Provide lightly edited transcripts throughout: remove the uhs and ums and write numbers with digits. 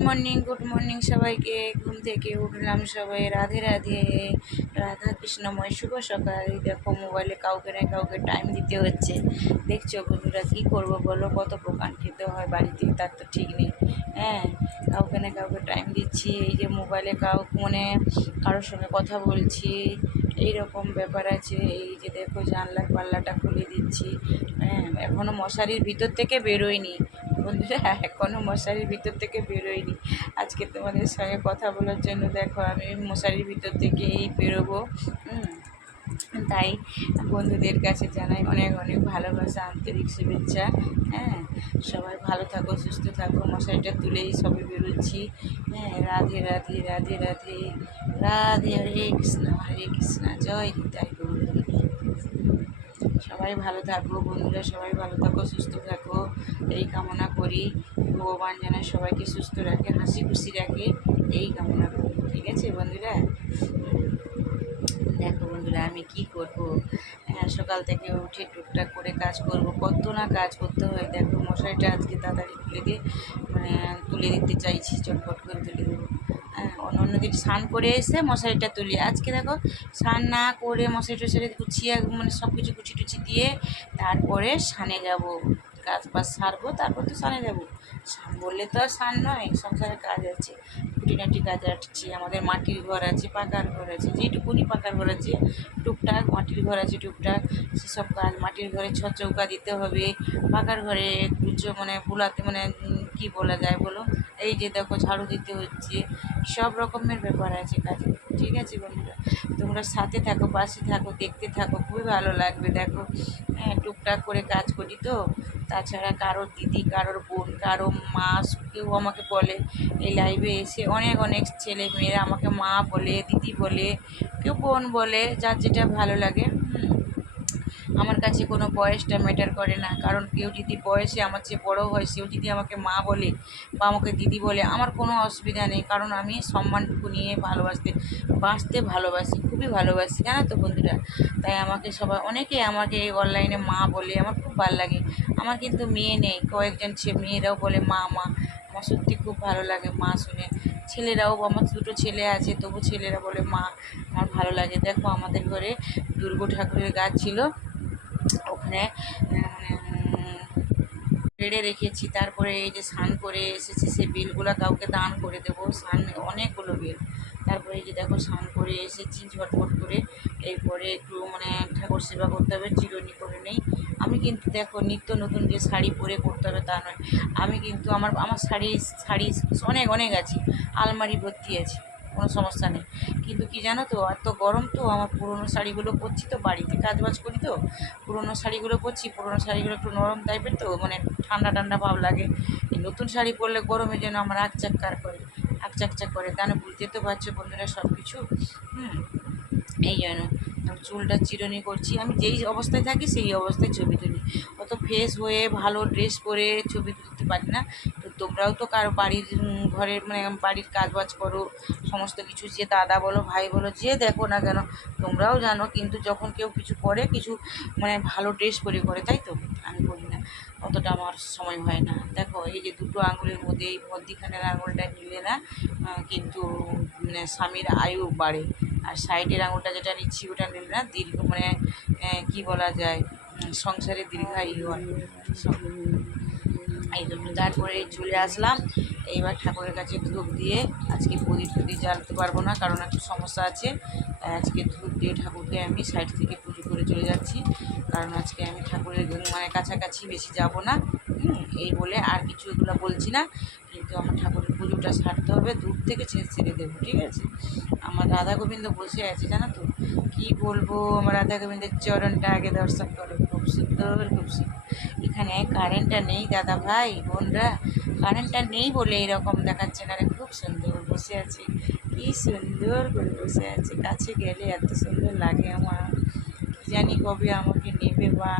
Good morning সবাইকে। ঘুম থেকে উঠলাম, সবাই রাধে রাধে, রাধা কৃষ্ণময় শুভ সকাল। এই দেখো মোবাইলে কাউকে না কাউকে টাইম দিতে হচ্ছে। দেখছো বন্ধুরা, কী করবো বলো, কত প্রকার খেতে হয় বাড়িতে, তার তো ঠিক নেই। হ্যাঁ, কাউকে না কাউকে টাইম দিচ্ছি। এই যে মোবাইলে মানে কারোর সঙ্গে কথা বলছি, এই রকম ব্যাপার আছে। এই যে দেখো জানলার পাল্লাটা খুলে দিচ্ছি। হ্যাঁ, এখনও মশারির ভিতর থেকে বেরোয়নি বন্ধুরা, এখনও মশারির ভিতর থেকে বেরোয়নি। আজকে তোমাদের সঙ্গে কথা বলার জন্য দেখো আমি মশারির ভিতর থেকে এই বেরোবো। তাই বন্ধুদের কাছে জানাই অনেক অনেক ভালোবাসা, আন্তরিক শুভেচ্ছা। হ্যাঁ, সবাই ভালো থাকো, সুস্থ থাকো। মশারিটা তুলেই সবে বেরোচ্ছি। হ্যাঁ, রাধে রাধে রাধে রাধে রাধে, হরে কৃষ্ণ, জয় নিতাই গৌর। সবাই ভালো থাকো বন্ধুরা, সবাই ভালো থাকো, সুস্থ থাকো, এই কামনা করি। ভগবান যেন সবাইকে সুস্থ রাখে, হাসি খুশি রাখে, এই কামনা করি। ঠিক আছে বন্ধুরা। দেখো বন্ধুরা, আমি কি করব, সকাল থেকে উঠে টুকটাক করে কাজ করব, কত না কাজ করতে হয়। দেখো মশারিটা আজকে তাড়াতাড়ি তুলে দিতে চাইছি, চটপট করে তুলে দেবো। অন্য দিন স্নান করে এসে মশারিটা তুলি, আজকে দেখো স্নান না করে মশারি টশারি গুছিয়ে সব কিছু কুচি টুচি দিয়ে তারপরে স্নানে যাব। কাজ বাজ সারবো, তারপর তো স্নানে যাবো। স্নান বললে তো আর স্নান নয়, সংসারে কাজ আছে, খুঁটিনাটি কাজ আছে। আমাদের মাটির ঘর আছে, পাকার ঘর আছে, যেটুকুনি পাকার ঘর আছে টুকটাক, মাটির ঘর আছে টুকটাক, সেসব কাজ। মাটির ঘরে চৌকা দিতে হবে, পাকার ঘরে বুলাতে কি বলা যায় বলো, এই যে দেখো ঝাড়ু দিতে হচ্ছে, সব রকমের ব্যাপার আছে কাজে। ঠিক আছে বন্ধুরা, তোমরা সাথে থাকো, পাশে থাকো, দেখতে থাকো, খুবই ভালো লাগবে। দেখো টুকটাক করে কাজ করি তো। তাছাড়া কারোর দিদি, কারোর বোন, কারো মা, কেউ আমাকে বলে, এই লাইভে এসে অনেক অনেক ছেলে মেয়েরা আমাকে মা বলে, দিদি বলে, কেউ বোন বলে, যার যেটা ভালো লাগে। আমার কাছে কোনো বয়সটা ম্যাটার করে না, কারণ কেউ যদি বয়সে আমার চেয়ে বড়ো হয়, সেও যদি আমাকে মা বলে বা আমাকে দিদি বলে, আমার কোনো অসুবিধা নেই, কারণ আমি সম্মানটুকু নিয়ে বাঁচতে ভালোবাসি, খুবই ভালোবাসি, জানো তো বন্ধুরা। তাই অনেকে আমাকে অনলাইনে মা বলে, আমার খুব ভালো লাগে। আমার কিন্তু মেয়ে নেই, কয়েকজন মেয়েরাও বলে মা মা, আমার সত্যি খুব ভালো লাগে মা শুনে। ছেলেরাও, আমার দুটো ছেলে আছে, তবু ছেলেরা বলে মা, আমার ভালো লাগে। দেখো আমাদের ঘরে দুর্গা ঠাকুরের গাছ ছিল, ওখানে পেড়ে রেখেছি। তারপরে এই যে স্নান করে এসেছি, সেই বেলগুলো কাউকে দান করে দেবো। অনেকগুলো বেল। তারপরে এই যে দেখো স্নান করে এসেছি ঝটফট করে, এরপরে একটু ঠাকুর সেবা করতে হবে, চিরুনি করে নেই। আমি কিন্তু দেখো নিত্য নতুন যে শাড়ি পরে করতে হবে তা নয়, আমি কিন্তু আমার আমার শাড়ি অনেক অনেক আছে, আলমারি ভর্তি আছে, কোনো সমস্যা নেই। কিন্তু কি জানো তো, এত গরম তো, আমার পুরনো শাড়িগুলো পরছি তো, বাড়িতে কাজবাজ করি তো, পুরনো শাড়িগুলো পরছি। পুরনো শাড়িগুলো একটু নরম টাইপের তো, ঠান্ডা ঠান্ডা ভাব লাগে। এই নতুন শাড়ি পরলে গরমে যেন আমার আকচাকচাক করে, কারণ বুঝতে তো পারছো বন্ধুরা সব কিছু। এই জন্য চুলটা চিরুনি করছি। আমি যেই অবস্থায় থাকি সেই অবস্থায় ছবি তুলি, অত ফ্রেশ হয়ে ভালো ড্রেস পরে ছবি তুলতে পারি না। তো তোমরাও তো কারো বাড়ির ঘরের বাড়ির কাজবাজ করো, সমস্ত কিছু, যে দাদা বলো, ভাই বলো, যে দেখো না কেন, তোমরাও জানো। কিন্তু যখন কেউ কিছু করে, কিছু ভালো ড্রেস পরে করে, তাই তো, আমি করি না, অতটা আমার সময় হয় না। দেখো এই যে দুটো আঙুলের মধ্যে এই মধ্যিখানের আঙুলটা নিলে না কিন্তু স্বামীর আয়ু বাড়ে, আর সাইডের আঙুলটা যেটা নিচ্ছি ওটা নিলে না দীর্ঘ কী বলা যায়, সংসারে দীর্ঘায়ু হয়। এই জন্য তারপরে চলে আসলাম। এইবার ঠাকুরের কাছে ধূপ দিয়ে, আজকে প্রদীপ টুদি জ্বালতে পারবো না, কারণ একটু সমস্যা আছে। তাই আজকে ধূপ দিয়ে ঠাকুরকে আমি সাইড থেকে পুজো করে চলে যাচ্ছি, কারণ আজকে আমি ঠাকুরের কাছাকাছি বেশি যাব না। এই বলে আর কিছু এগুলো বলছি না, কিন্তু আমার ঠাকুরের পুজোটা সারতে হবে, দূর থেকে ছেড়ে দেবো। ঠিক আছে, আমার রাধা গোবিন্দ বসে আছে, জানো তো, কী বলবো, আমার রাধা গোবিন্দের চরণটা আগে দর্শন করো, খুব সুন্দর, খুব সুন্দর। এখানে কারেন্টটা নেই দাদা ভাই বোনরা, কারেন্টটা নেই বলে এরকম দেখাচ্ছে না রে, খুব সুন্দর বসে আছে, কি সুন্দর করে বসে আছে। কাছে গেলে এত সুন্দর লাগে আমার, কি জানি কবে আমাকে নেবে বা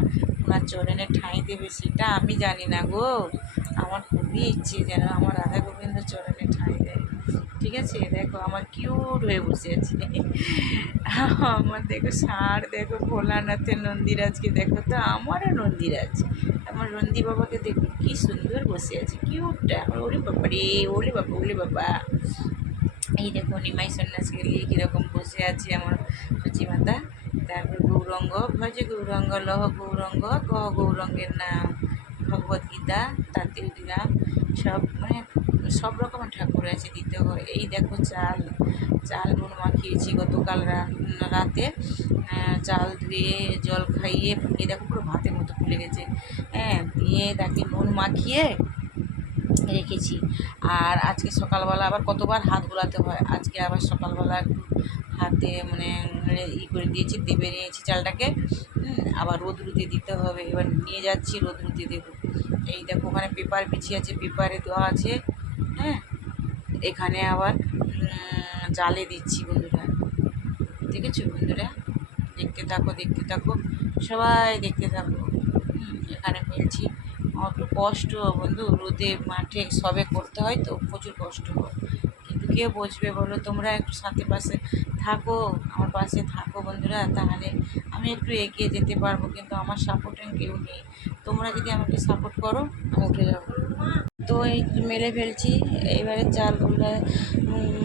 ওনার চরণে ঠাঁই দেবে, সেটা আমি জানি না গো। আমার খুবই ইচ্ছে যেন আমার রাধা গোবিন্দ চরণে ঠাঁই দেয়। ঠিক আছে, দেখো আমার কিউট হয়ে বসে আছে। আমার দেখো ষাঁড়, দেখো ভোলানাথের নন্দীরাজকে দেখো তো, আমারও নন্দীরাজ, আমার নন্দী বাবাকে দেখো, কি সুন্দর বসে আছে, কিউটটা আমার। ওরে বাবা রে, ওরে বাবা, ওরে বাবা। এই দেখো নিমাই সন্ন্যাসীকে নিয়ে কীরকম বসে আছে আমার সচিমাতা। তারপর গৌরঙ্গ ভজে গৌরঙ্গ লহ গৌরঙ্গ কহ গৌরঙ্গের নাম, ভগবদ গীতা তাতেও দিলাম। সব মানে সব রকমের ঠাকুর আছে দিতে হয়। এই দেখো চাল, চাল নুন মাখিয়েছি গতকাল রাতে। চাল ধুয়ে জল খাইয়ে ফুটিয়ে দেখো পুরো ভাতের মতো ফুলে গেছে। হ্যাঁ, দিয়ে তাকে নুন মাখিয়ে রেখেছি। আর আজকে সকালবেলা আবার কতবার হাত গোলাতে হয়, আজকে আবার সকালবেলা একটু হাতে মানে করে দিয়েছি, দেবে নিয়েছি চালটাকে। আবার রোদ্রুতে দিতে হবে, এবার নিয়ে যাচ্ছি রোদ্রুতে দেবো। এই দেখো ওখানে পেপার বিছিয়ে আছে, পেপারে দেওয়া আছে। হ্যাঁ, এখানে আবার জালে দিচ্ছি বন্ধুরা। দেখেছো বন্ধুরা? দেখতে থাকো, দেখতে থাকো, সবাই দেখতে থাকো। এখানে ফেলছি। অত কষ্ট বন্ধু, রোদে মাঠে সবে করতে হয় তো প্রচুর কষ্ট হয়, কিন্তু কে বুঝবে বলো? তোমরা একটু সাথে পাশে থাকো, আমার পাশে থাকো বন্ধুরা, তাহলে আমি একটু এগিয়ে যেতে পারবো। কিন্তু আমার সাপোর্টিং কেউ নেই। তোমরা যদি আমাকে সাপোর্ট করো আমি উঠে যাবো। তো এই মেলে ফেলছি। এইবারে চালগুলো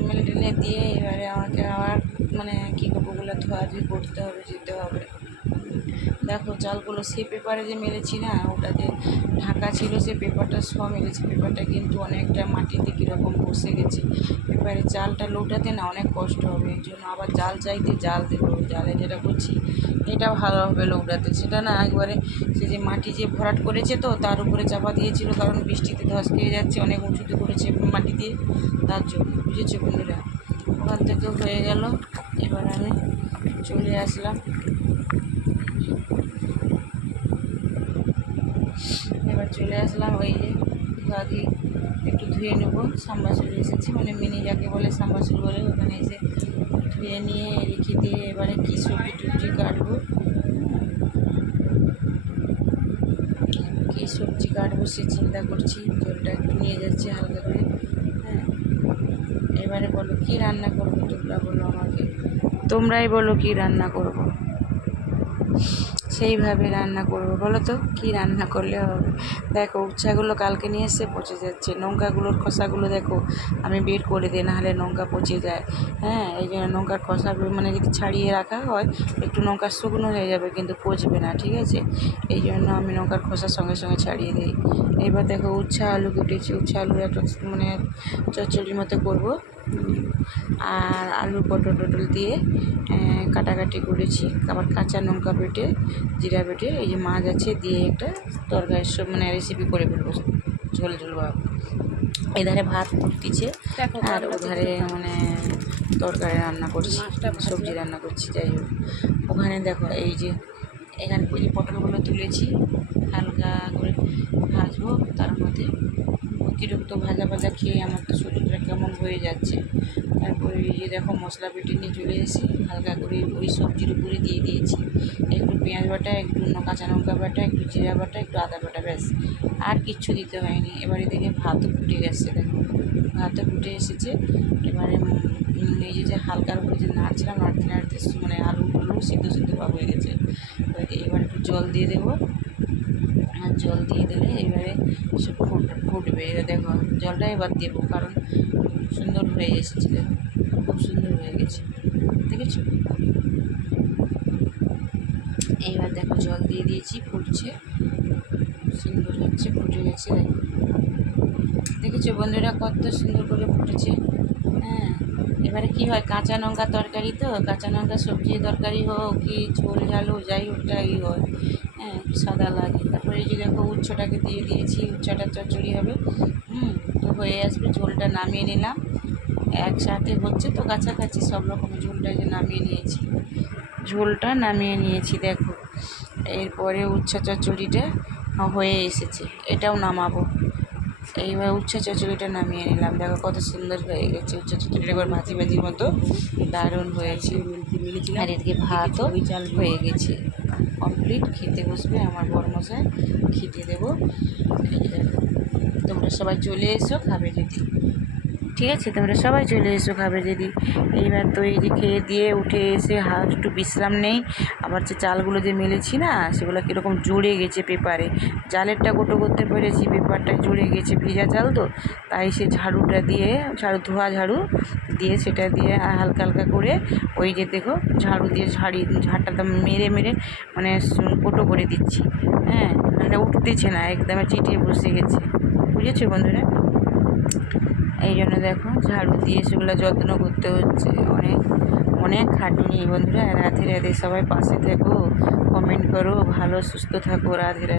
মেলে টেলে দিয়ে এবারে আমাকে আবার মানে কী করবো, ওগুলো ধোয়াধুয়ি করতে হবে, যেতে হবে। দেখো চালগুলো সে পেপারে যে মেলেছি না, ওটাতে ঢাকা ছিল, সে পেপারটা সব মেলেছি। পেপারটা কিন্তু অনেকটা মাটিতে কীরকম বসে গেছে। পেপারে চালটা লোটাতে না অনেক কষ্ট হবে, এই জন্য আবার জাল চাইতে জাল দেবো। জালে যেটা করছি এটা ভালো হবে লৌটাতে, সেটা না একবারে সে যে মাটি যে ভরাট করেছে তো তার উপরে চাপা দিয়েছিল, কারণ বৃষ্টিতে ধস খেয়ে যাচ্ছে, অনেক উঁচুতে করেছে মাটি দিয়ে, তার জন্য। বুঝেছো বন্ধুরা? ওখান থেকেও হয়ে গেল। এবার আমি চলে আসলাম। এবার চলে আসলাম ওই যে ধোয়াধুয়ি একটু ধুয়ে নেবো। সাম্বাসুল এসেছি, মানে মিনি যাকে বলে সাম্বাসুল বলে, ওখানে এসে ধুয়ে নিয়ে রেখে দিয়ে এবারে কী সবজি টুবজি কাটবো, কী সবজি কাটবো সে চিন্তা করছি। জলটা একটু নিয়ে যাচ্ছি হালকা করে। হ্যাঁ, এবারে বলো কী রান্না করবো, তোমরা বলো আমাকে, তোমরাই বলো কী রান্না করবো, সেইভাবে রান্না করবো। বলো তো কী রান্না করলে হবে? দেখো উচ্ছাগুলো কালকে নিয়ে এসে পচে যাচ্ছে, লঙ্কাগুলোর খোসাগুলো দেখো আমি বের করে দিই, নাহলে লঙ্কা পচে যায়। হ্যাঁ, এই জন্য লঙ্কার খোসা মানে যদি ছাড়িয়ে রাখা হয় একটু লঙ্কা শুকনো হয়ে যাবে, কিন্তু পচবে না, ঠিক আছে? এই জন্য আমি লঙ্কার খোসা সঙ্গে সঙ্গে ছাড়িয়ে দিই। এবার দেখো উচ্ছা আলু কেটেছি, উচ্ছা আলু একটা মানে চচ্চড়ির মতো করবো। আর আলু পটল টটল দিয়ে কাটাকাটি করেছি। আবার কাঁচা লঙ্কা বেটে জিরা বেটে এই যে মাছ আছে দিয়ে একটা তরকারি সব মানে রেসিপি করে ফেলবো, ঝোল ঝোল ভাব। এধারে ভাত ফুটতিছে আর ওধারে মানে তরকারি রান্না করছি, সবজি রান্না করছি। যাই হোক, ওখানে দেখো এই যে এখানে যে পটলগুলো তুলেছি হালকা করে ভাজবো। তার মধ্যে অতিরিক্ত ভাজা ভাজা খেয়ে আমার তো শরীরটা কেমন হয়ে যাচ্ছে। তারপরে এই যে দেখো মশলা বেটে নিয়ে চলে এসে হালকা করে ওই সবজির উপরে দিয়ে দিয়েছি একটু পেঁয়াজ বাটা, একটু কাঁচা লঙ্কা বাটা, একটু জিরা বাটা, একটু আদা বাটা, ব্যাস আর কিচ্ছু দিতে হয়নি। এবারে দেখে ভাতও ফুটে গেছে, দেখো ভাতও ফুটে এসেছে। এবারে এই যে হালকার উপরে যে নাড়ছিলাম, নাড়তে নাড়তে মানে আলুগুলো সিদ্ধ সিদ্ধ ভাব হয়ে গেছে। এবার একটু জল দিয়ে দেবো, আর জল দিয়ে দিলে এবারে সে ফুটবে। এবার দেখো জলটা এবার দেবো, কারণ সুন্দর হয়ে এসেছে, দেখো খুব সুন্দর হয়ে গেছে, দেখেছো? এইবার দেখো জল দিয়ে দিয়েছি, ফুটছে, সুন্দর হচ্ছে, ফুটে গেছে। দেখো দেখেছো বন্ধুরা কত সুন্দর করে ফুটেছে। হ্যাঁ, এবারে কি হয়, কাঁচা লঙ্কা তরকারি তো, কাঁচা লঙ্কা সবজি তরকারি হোক কি ঝোল ঝাল হোক যাই হোক ওটাই হয়। হ্যাঁ, সাদা লাগে। তারপরে এই যে দেখো উচ্ছটাকে দিয়ে দিয়েছি, উচ্ছটা চচ্চড়ি হবে। তো হয়ে আসবে, ঝোলটা নামিয়ে নিলাম। একসাথে হচ্ছে তো কাছাকাছি সব রকমের, ঝোলটা যে নামিয়ে নিয়েছি, ঝোলটা নামিয়ে নিয়েছি। দেখো এরপরে উচ্ছা চচ্চড়িটা হয়ে এসেছে, এটাও নামাবো। এইবার উচ্ছা চচ্চড়িটা নামিয়ে নিলাম। দেখো কত সুন্দর হয়ে গেছে উচ্ছা চচ্চড়িটা, এবার ভাজি ভাজির মতো দারুণ হয়েছে। আর এদিকে ভাতও হয়ে গেছে কমপ্লিট। খেতে বসবে আমার বড়মশাই, খেতে দেবো। এই যে দেখো তোমরা সবাই চলে এসো, খাবে যদি। ঠিক আছে, তোমরা সবাই চলে এসো খাবে যদি। এইবার তো এই যে খেয়ে দিয়ে উঠে এসে একটু বিশ্রাম নেই। আবার যে চালগুলো যে মেলেছি না, সেগুলো কীরকম জড়ে গেছে পেপারে। জালেরটা গোটো করতে পেরেছি, পেপারটা জড়ে গেছে, ভেজা চাল তো। তাই সে ঝাড়ুটা দিয়ে, ধোয়া ঝাড়ু দিয়ে, সেটা দিয়ে হালকা হালকা করে ওই যে দেখো ঝাড়ু দিয়ে ঝাড়টা মেরে মেরে মানে গোটো করে দিচ্ছি। হ্যাঁ, এটা উঠতেছে না, একদম চিটিয়ে বসে গেছে। বুঝেছো বন্ধুরা? এই জন্য দেখো ঝাড়ু দিয়ে সেগুলো যত্ন করতে হচ্ছে। অনেক অনেক খাটুনি বন্ধুরা। রাধে রাধে, সবাই পাশে থেকো, কমেন্ট করো, ভালো সুস্থ থাকো। রাধে রাধে।